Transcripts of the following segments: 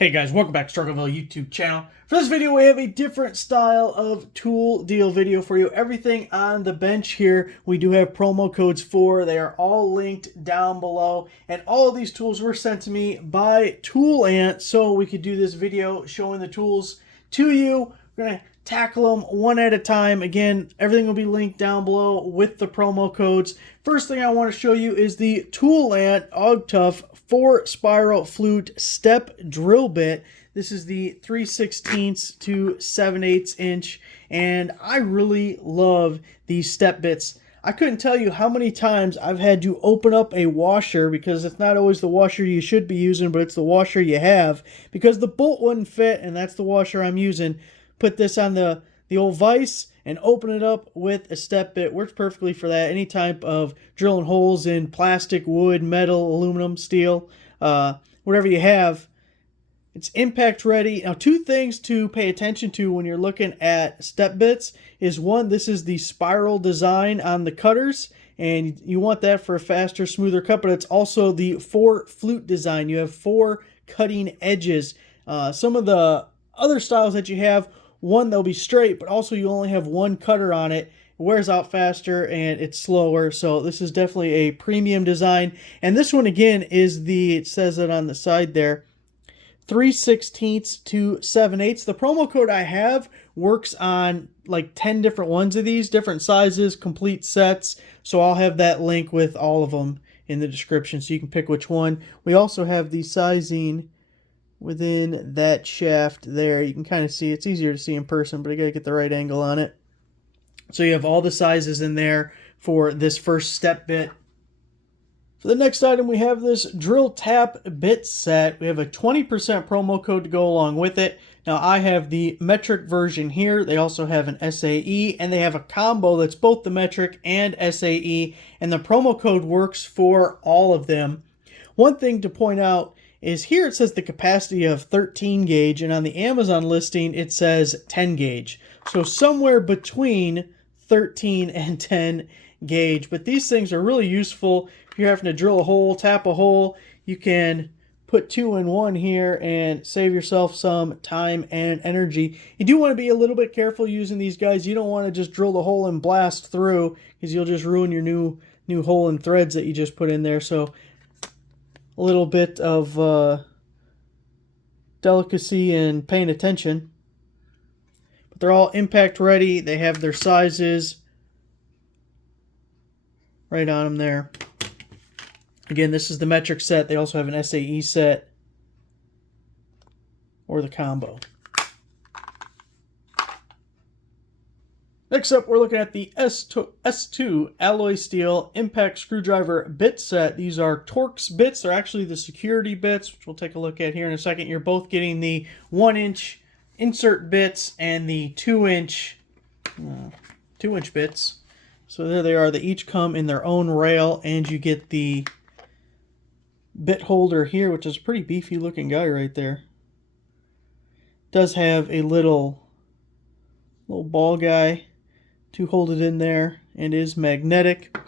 Hey guys, welcome back to Struggleville YouTube channel. For this video, we have a different style of tool deal video for you. Everything on the bench here, we do have promo codes for. They are all linked down below. And all of these tools were sent to me by ToolAnt, so we could do this video showing the tools to you. We're going to tackle them one at a time. Again, everything will be linked down below with the promo codes. First thing I want to show you is the ToolAnt AugTough 4 spiral flute step drill bit. This is the 3/16 to 7/8 inch, and I really love these step bits. I couldn't tell you how many times I've had to open up a washer, because it's not always the washer you should be using, but it's the washer you have, because the bolt wouldn't fit, and that's the washer I'm using. Put this on the old vise and open it up with a step bit. Works perfectly for that. Any type of drilling holes in plastic, wood, metal, aluminum, steel, whatever you have. It's impact ready. Now, two things to pay attention to when you're looking at step bits is, one, this is the spiral design on the cutters, and you want that for a faster, smoother cut, but it's also the 4 flute design. You have 4 cutting edges. Some of the other styles that you have, one, they'll be straight, but also you only have 1 cutter on it. It wears out faster and it's slower, so this is definitely a premium design. And this one, again, is the, it says it on the side there, 3/16 to 7/8. The promo code I have works on like 10 different ones of these, different sizes, complete sets, so I'll have that link with all of them in the description so you can pick which one. We also have the sizing within that shaft there. You can kind of see, it's easier to see in person, but I gotta get the right angle on it. So you have all the sizes in there for this first step bit. For the next item, we have this drill tap bit set. We have a 20% promo code to go along with it. Now, I have the metric version here. They also have an SAE, and they have a combo that's both the metric and SAE, and the promo code works for all of them. One thing to point out is here it says the capacity of 13 gauge, and on the Amazon listing it says 10 gauge. So somewhere between 13 and 10 gauge. But these things are really useful. If you're having to drill a hole, tap a hole, you can put 2 in 1 here and save yourself some time and energy. You do want to be a little bit careful using these guys. You don't want to just drill the hole and blast through, because you'll just ruin your new hole and threads that you just put in there. So a little bit of delicacy and paying attention. But they're all impact ready. They have their sizes right on them there. Again, this is the metric set. They also have an SAE set or the combo. Next up, we're looking at the S2 alloy steel impact screwdriver bit set. These are Torx bits. They're actually the security bits, which we'll take a look at here in a second. You're both getting the 1-inch insert bits and the 2-inch bits. So there they are. They each come in their own rail, and you get the bit holder here, which is a pretty beefy looking guy right there. Does have a little ball guy to hold it in there, and is magnetic.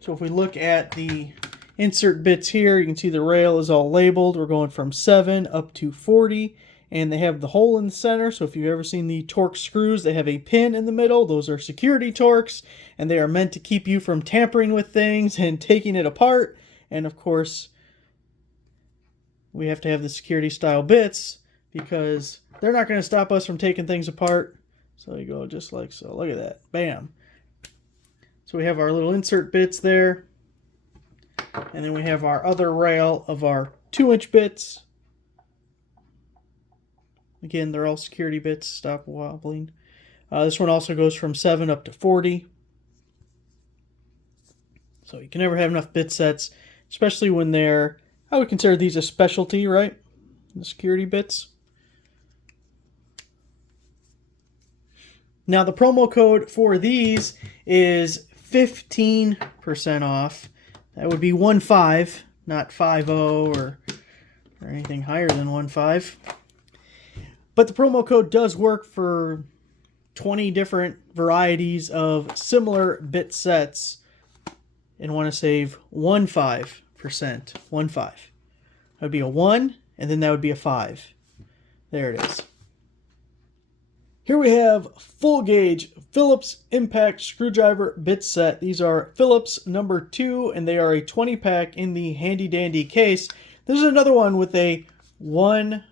So if we look at the insert bits here, you can see the rail is all labeled. We're going from 7 up to 40, and they have the hole in the center. So if you've ever seen the Torx screws, they have a pin in the middle. Those are security Torx, and they are meant to keep you from tampering with things and taking it apart. And of course, we have to have the security style bits, because they're not going to stop us from taking things apart. So you go just like so. Look at that. Bam. So we have our little insert bits there. And then we have our other rail of our 2-inch bits. Again, they're all security bits. Stop wobbling. This one also goes from 7 up to 40. So you can never have enough bit sets, especially when they're, I would consider these a specialty, right? The security bits. Now, the promo code for these is 15% off. That would be 15, not 50 or anything higher than 15. But the promo code does work for 20 different varieties of similar bit sets, and want to save 15%. 15. That would be a 1, and then that would be a 5. There it is. Here we have full gauge Phillips impact screwdriver bit set. These are Phillips number 2, and they are a 20 pack in the handy dandy case. There's another one with a 15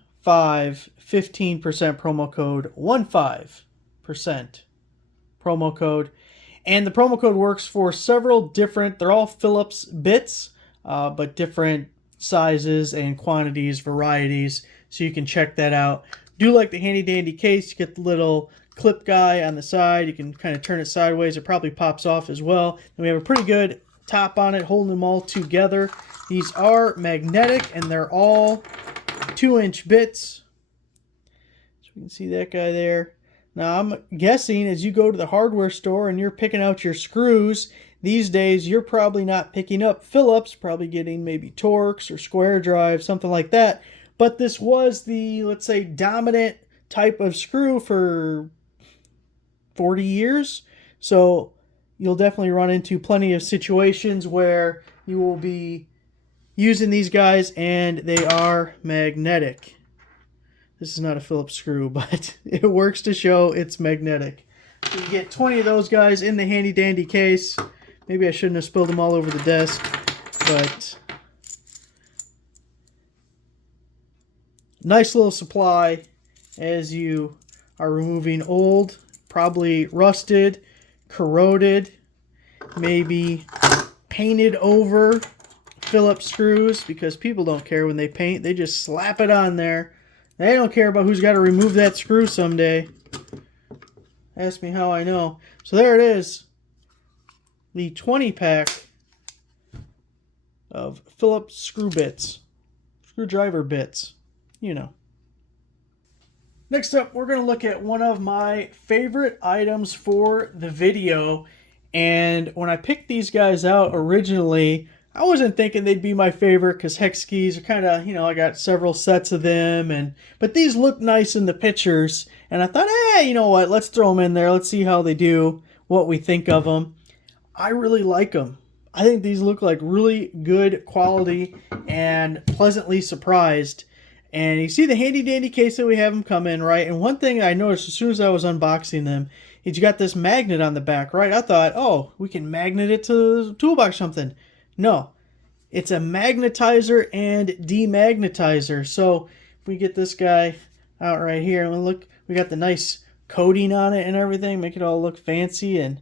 15% promo code, 15% promo code. And the promo code works for several different, they're all Phillips bits, but different sizes and quantities, varieties. So you can check that out. Do like the handy dandy case. You get the little clip guy on the side. You can kind of turn it sideways. It probably pops off as well. And we have a pretty good top on it, holding them all together. These are magnetic, and they're all 2-inch bits. So you can see that guy there. Now I'm guessing as you go to the hardware store and you're picking out your screws, these days you're probably not picking up Phillips, probably getting maybe Torx or Square Drive, something like that. But this was the, let's say, dominant type of screw for 40 years. So you'll definitely run into plenty of situations where you will be using these guys and they are magnetic. This is not a Phillips screw, but it works to show it's magnetic. So you get 20 of those guys in the handy dandy case. Maybe I shouldn't have spilled them all over the desk, but nice little supply as you are removing old, probably rusted, corroded, maybe painted over Phillips screws, because people don't care when they paint. They just slap it on there. They don't care about who's got to remove that screw someday. Ask me how I know. So there it is. The 20 pack of Phillips screw bits. Screwdriver bits. You know. Next up, we're going to look at one of my favorite items for the video. And when I picked these guys out originally, I wasn't thinking they'd be my favorite because hex keys are kind of, I got several sets of them. But these look nice in the pictures. And I thought, hey, you know what? Let's throw them in there. Let's see how they do, what we think of them. I really like them. I think these look like really good quality and pleasantly surprised. And you see the handy dandy case that we have them come in, right? And one thing I noticed as soon as I was unboxing them is you got this magnet on the back, right? I thought, oh, we can magnet it to the toolbox or something. No, it's a magnetizer and demagnetizer. So if we get this guy out right here, and look, we got the nice coating on it and everything, make it all look fancy and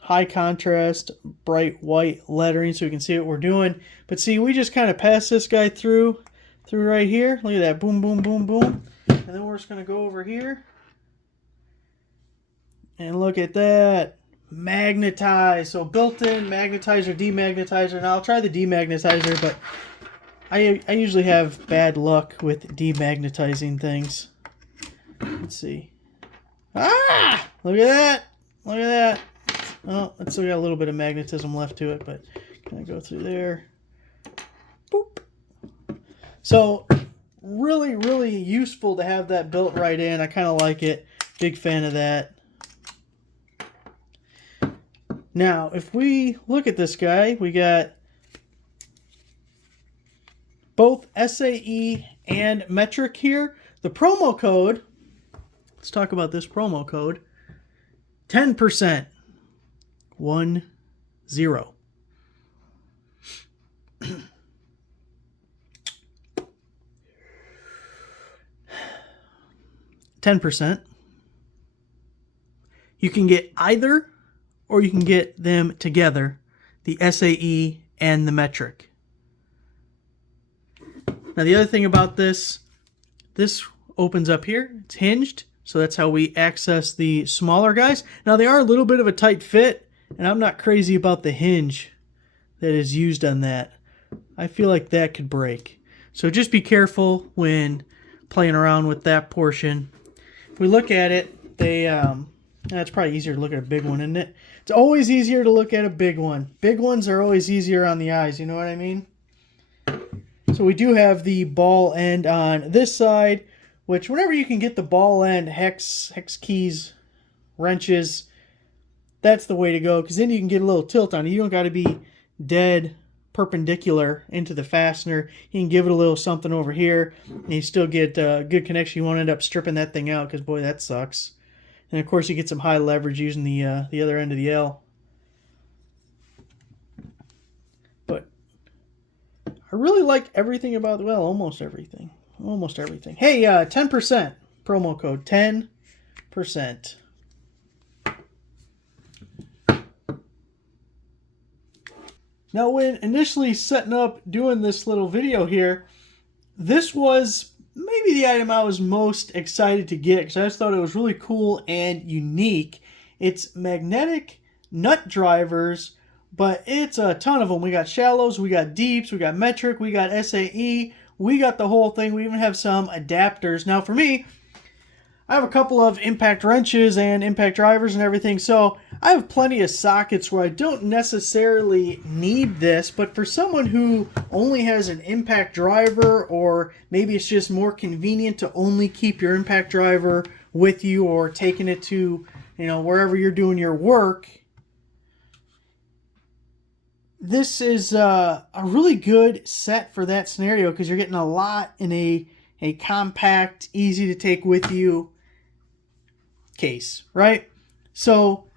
high contrast, bright white lettering so we can see what we're doing. But see, we just kind of pass this guy through right here. Look at that, boom, boom, boom, boom. And then we're just going to go over here. And look at that. Magnetize. So built-in magnetizer, demagnetizer. Now I'll try the demagnetizer, but I usually have bad luck with demagnetizing things. Let's see. Ah! Look at that. Look at that. Oh, it's still got a little bit of magnetism left to it, but can I go through there? Boop. So really, really useful to have that built right in. I kind of like it. Big fan of that. Now, if we look at this guy, we got both SAE and metric here. The promo code, let's talk about this promo code, 10%. 10. 10%. You can get either, or you can get them together, the SAE and the metric. Now the other thing about this opens up here. It's hinged, so that's how we access the smaller guys. Now they are a little bit of a tight fit, and I'm not crazy about the hinge that is used on that. I feel like that could break. So just be careful when playing around with that portion. If we look at it, it's probably easier to look at a big one, isn't it? It's always easier to look at a big one. Big ones are always easier on the eyes, you know what I mean? So we do have the ball end on this side, which whenever you can get the ball end hex keys, wrenches, that's the way to go, because then you can get a little tilt on it. You don't got to be dead perpendicular into the fastener. You can give it a little something over here, and you still get good connection. You won't end up stripping that thing out, because boy, that sucks. And of course, you get some high leverage using the other end of the L. But I really like everything about, well, almost everything. Almost everything. Hey, 10% promo code, 10%. Now, when initially setting up doing this little video here, this was maybe the item I was most excited to get, because I just thought it was really cool and unique. It's magnetic nut drivers, but it's a ton of them. We got shallows, we got deeps, we got metric, we got SAE, we got the whole thing. We even have some adapters. Now for me, I have a couple of impact wrenches and impact drivers and everything, so I have plenty of sockets where I don't necessarily need this, but for someone who only has an impact driver, or maybe it's just more convenient to only keep your impact driver with you or taking it to, wherever you're doing your work, this is a really good set for that scenario, because you're getting a lot in a compact, easy to take with you case, right? So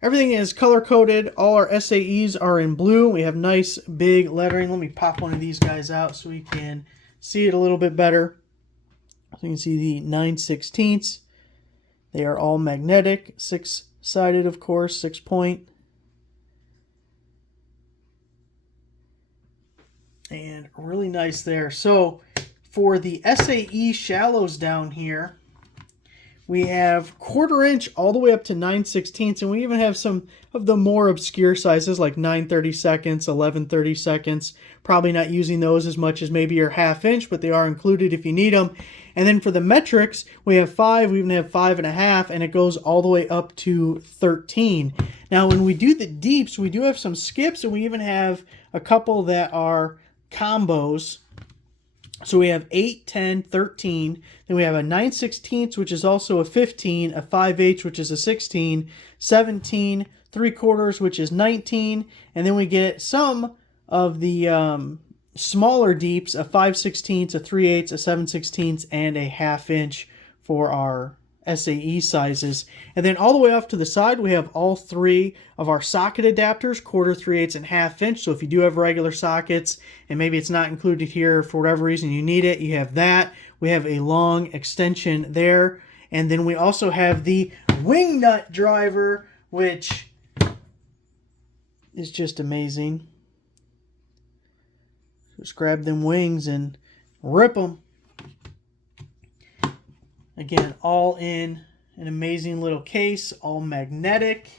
everything is color coded. All our SAEs are in blue. We have nice big lettering. Let me pop one of these guys out so we can see it a little bit better. So you can see the 9/16. They are all magnetic, 6-sided, of course, 6-point. And really nice there. So for the SAE shallows down here, we have 1/4 inch all the way up to 9/16, and we even have some of the more obscure sizes like 9/32, 11/32. Probably not using those as much as maybe your 1/2 inch, but they are included if you need them. And then for the metrics, we have 5, we even have 5.5, and it goes all the way up to 13. Now, when we do the deeps, we do have some skips, and we even have a couple that are combos. So we have 8, 10, 13. Then we have a 9/16, which is also a 15, a 5/8, which is a 16, 17, 3/4, which is 19. And then we get some of the smaller deeps, a 5/16, a 3/8, a 7/16, and a 1/2 inch for our SAE sizes. And then all the way off to the side, we have all 3 of our socket adapters, 1/4, 3/8, and 1/2 inch. So if you do have regular sockets and maybe it's not included here for whatever reason you need it, you have that. We have a long extension there. And then we also have the wing nut driver, which is just amazing. Just grab them wings and rip them. Again, all in an amazing little case, all magnetic.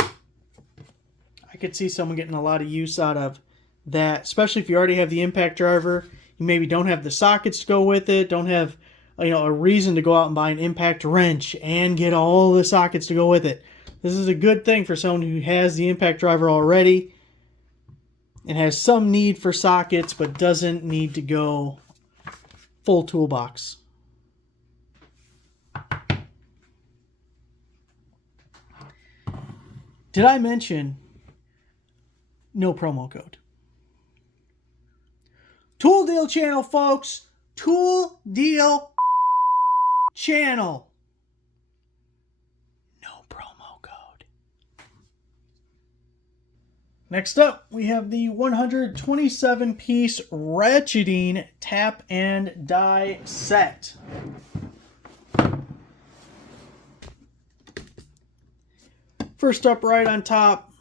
I could see someone getting a lot of use out of that, especially if you already have the impact driver. You maybe don't have the sockets to go with it, don't have a reason to go out and buy an impact wrench and get all the sockets to go with it. This is a good thing for someone who has the impact driver already and has some need for sockets but doesn't need to go full toolbox. Did I mention no promo code? Tool Deal channel, folks. Tool Deal channel. No promo code. Next up, we have the 127-piece ratcheting tap and die set. First up, right on top,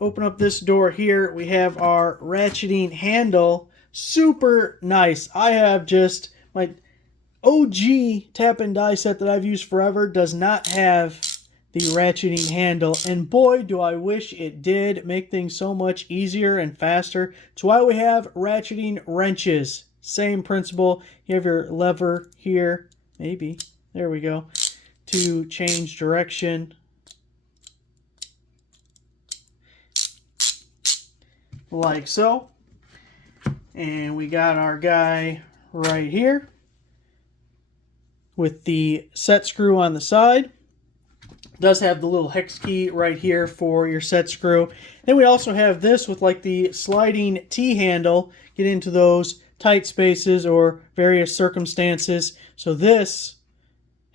open up this door here. We have our ratcheting handle. Super nice. I have just my OG tap and die set that I've used forever does not have the ratcheting handle, and boy do I wish it did. Make things so much easier and faster. It's why we have ratcheting wrenches. Same principle. You have your lever here, maybe, there we go, to change direction. Like so. And we got our guy right here with the set screw on the side. It does have the little hex key right here for your set screw. Then we also have this with like the sliding T-handle. Get into those tight spaces or various circumstances. So this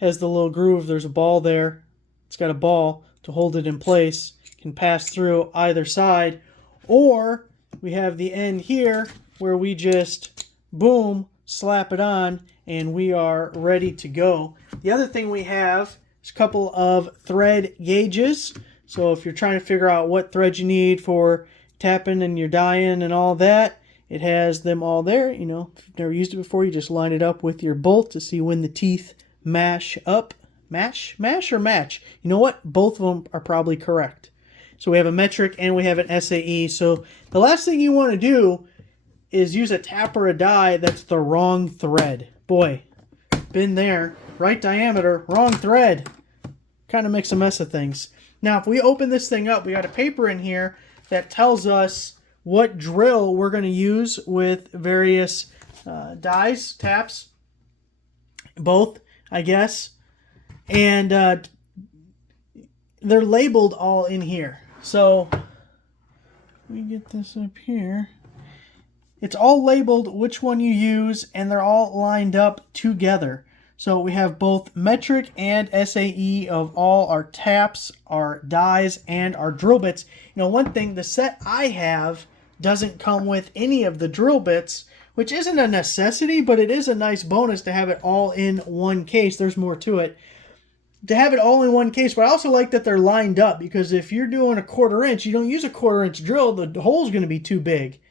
has the little groove. There's a ball there. It's got a ball to hold it in place. Can pass through either side. Or we have the end here where we just, boom, slap it on and we are ready to go. The other thing we have is a couple of thread gauges. So if you're trying to figure out what thread you need for tapping and your dyeing and all that, it has them all there. You know, if you've never used it before, you just line it up with your bolt to see when the teeth mash up. Mash or match? You know what? Both of them are probably correct. So we have a metric and we have an SAE. So the last thing you want to do is use a tap or a die that's the wrong thread. Boy, been there. Right diameter, wrong thread. Kind of makes a mess of things. Now, if we open this thing up, we got a paper in here that tells us what drill we're going to use with various dies, taps, both, I guess. And they're labeled all in here. So we get this up here. It's all labeled which one you use, and they're all lined up together. So we have both metric and SAE of all our taps, our dies, and our drill bits. You know, one thing, the set I have doesn't come with any of the drill bits, which isn't a necessity, but it is a nice bonus to have it all in one case. There's more to it. To have it all in one case, but I also like that they're lined up, because if you're doing a 1/4 inch, you don't use a 1/4 inch drill, the hole's going to be too big.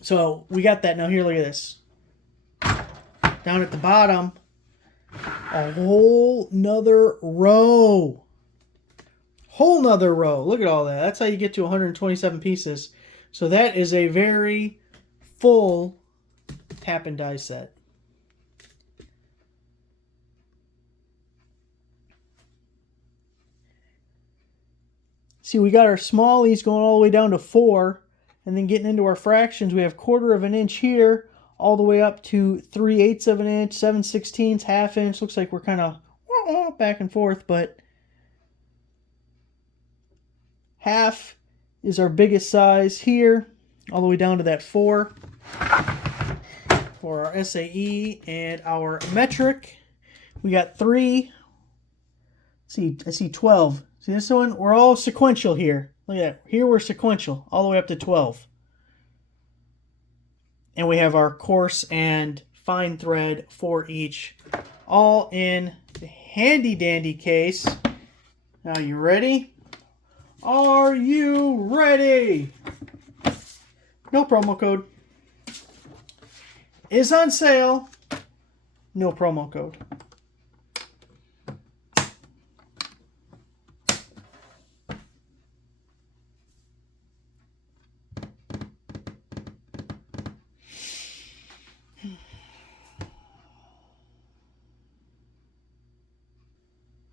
So we got that. Now here, look at this. Down at the bottom, a whole nother row. Whole nother row. Look at all that. That's how you get to 127 pieces. So that is a very full tap and die set. See, we got our smallies going all the way down to 4, and then getting into our fractions, we have 1/4 of an inch here, all the way up to 3/8 of an inch, 7/16, ½ inch. Looks like we're kind of back and forth, but half is our biggest size here, all the way down to that 4 for our SAE and our metric. We got 3. See, I see 12. See this one? We're all sequential here. Look at that. Here we're sequential, all the way up to 12. And we have our coarse and fine thread for each, all in the handy dandy case. Now, you ready? Are you ready? No promo code. Is on sale. No promo code.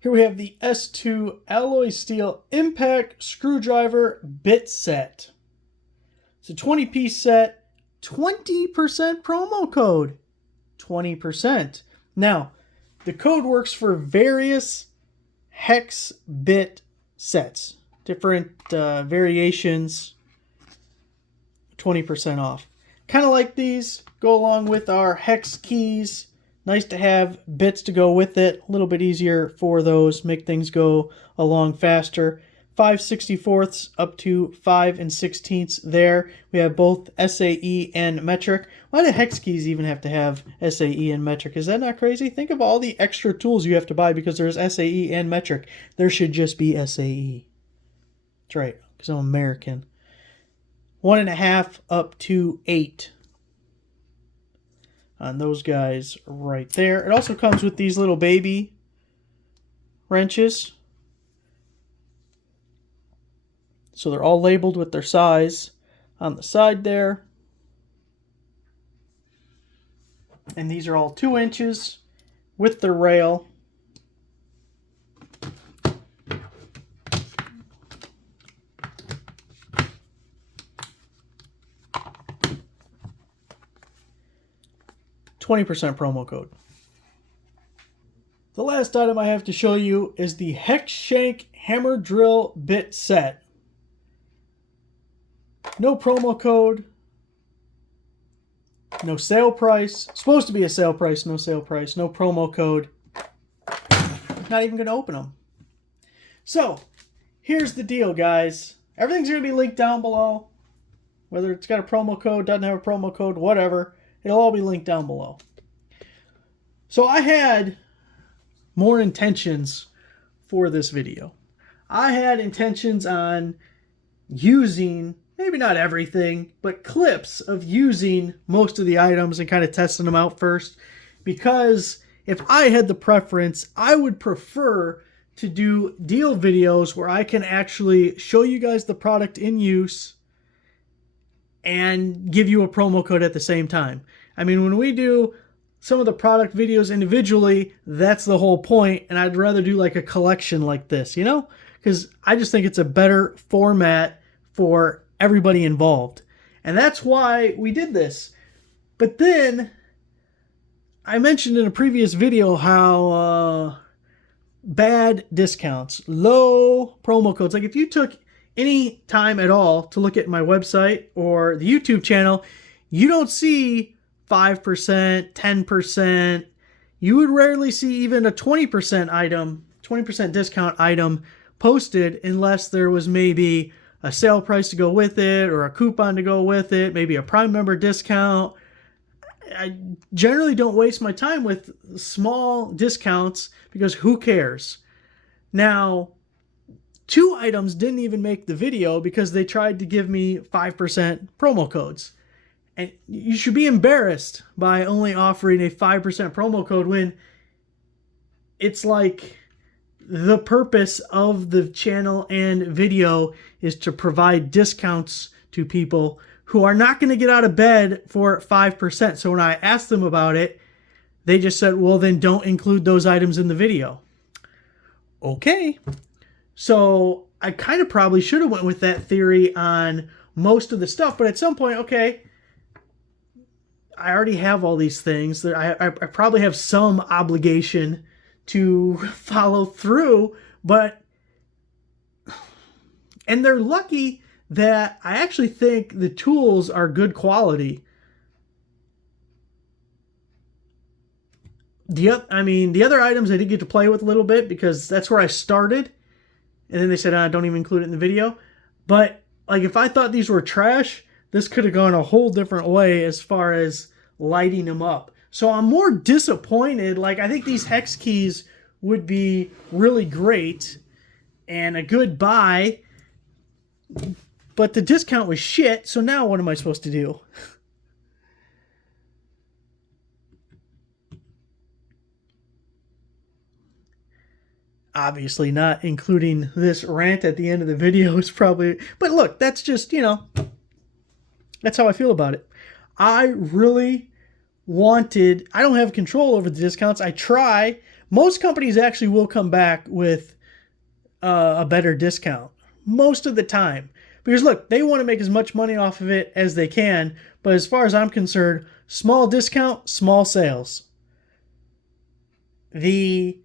Here we have the S2 alloy steel impact screwdriver bit set. It's a 20-piece set, 20% promo code. 20%. Now, the code works for various hex bit sets, different variations, 20% off. Kind of like these, go along with our hex keys. Nice to have bits to go with it. A little bit easier for those, make things go along faster. 5/64 up to 5 16 there. We have both SAE and metric. Why do hex keys even have to have SAE and metric? Is that not crazy? Think of all the extra tools you have to buy because there's SAE and metric. There should just be SAE. That's right, because I'm American. 1.5 up to 8. On those guys right there. It also comes with these little baby wrenches. So they're all labeled with their size on the side there. And these are all 2 inches with the rail. $20 promo code. The last last item I have to show you is the hex shank hammer drill bit set. No promo code, no sale price. Supposed to be a sale price, no sale price, no promo code. Not even going to open them. So, here's the deal, guys. Everything's going to be linked down below. Whether it's got a promo code, doesn't have a promo code, whatever. It'll all be linked down below. So I had more intentions for this video. I had intentions on using, maybe not everything, but clips of using most of the items and kind of testing them out first. Because if I had the preference, I would prefer to do deal videos where I can actually show you guys the product in use and give you a promo code at the same time. I mean, when we do some of the product videos individually, that's the whole point, and I'd rather do like a collection like this, you know? Because I just think it's a better format for everybody involved. And that's why we did this. But then, I mentioned in a previous video how bad discounts, low promo codes. Like if you took any time at all to look at my website or the YouTube channel, you don't see 5%, 10%. You would rarely see even a 20% item, 20% discount item posted unless there was maybe a sale price to go with it or a coupon to go with it, maybe a Prime member discount. I generally don't waste my time with small discounts because who cares? Now, 2 items didn't even make the video because they tried to give me 5% promo codes. And you should be embarrassed by only offering a 5% promo code when it's like the purpose of the channel and video is to provide discounts to people who are not going to get out of bed for 5%. So when I asked them about it, they just said, well, then don't include those items in the video. Okay. So I kind of probably should have went with that theory on most of the stuff, but at some point, okay, I already have all these things. I probably have some obligation to follow through, and they're lucky that I actually think the tools are good quality. The other items I did get to play with a little bit because that's where I started. And then they said, don't even include it in the video. But like if I thought these were trash, this could have gone a whole different way as far as lighting them up. So I'm more disappointed. Like I think these hex keys would be really great and a good buy. But the discount was shit, so now what am I supposed to do? Obviously not including this rant at the end of the video is probably... But look, that's just, you know, that's how I feel about it. I really wanted... I don't have control over the discounts. I try. Most companies actually will come back with a better discount. Most of the time. Because look, they want to make as much money off of it as they can, but as far as I'm concerned, small discount, small sales. The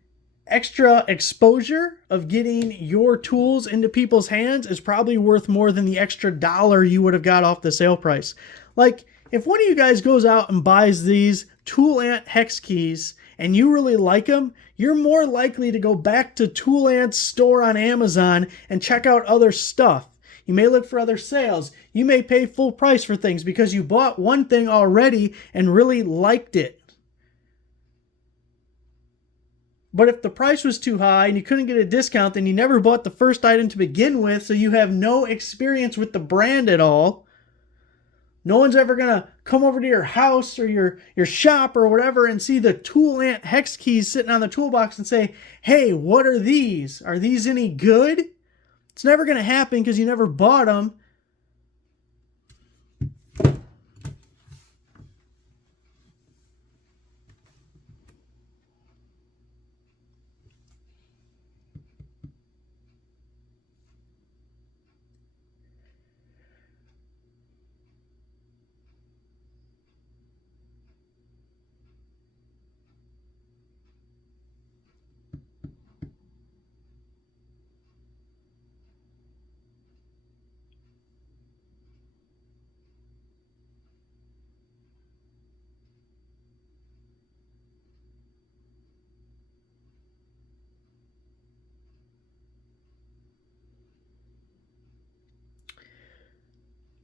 extra exposure of getting your tools into people's hands is probably worth more than the extra $1 you would have got off the sale price. Like, if one of you guys goes out and buys these ToolAnt hex keys and you really like them, you're more likely to go back to ToolAnt's store on Amazon and check out other stuff. You may look for other sales. You may pay full price for things because you bought one thing already and really liked it. But if the price was too high and you couldn't get a discount, then you never bought the first item to begin with, so you have no experience with the brand at all. No one's ever going to come over to your house or your shop or whatever and see the ToolAnt hex keys sitting on the toolbox and say, hey, what are these? Are these any good? It's never going to happen because you never bought them.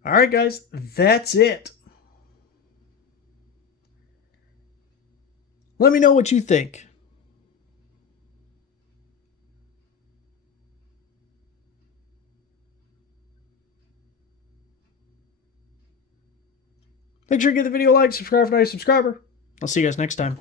All right, guys, that's it. Let me know what you think. Make sure you give the video a like, subscribe if you're not a subscriber. I'll see you guys next time.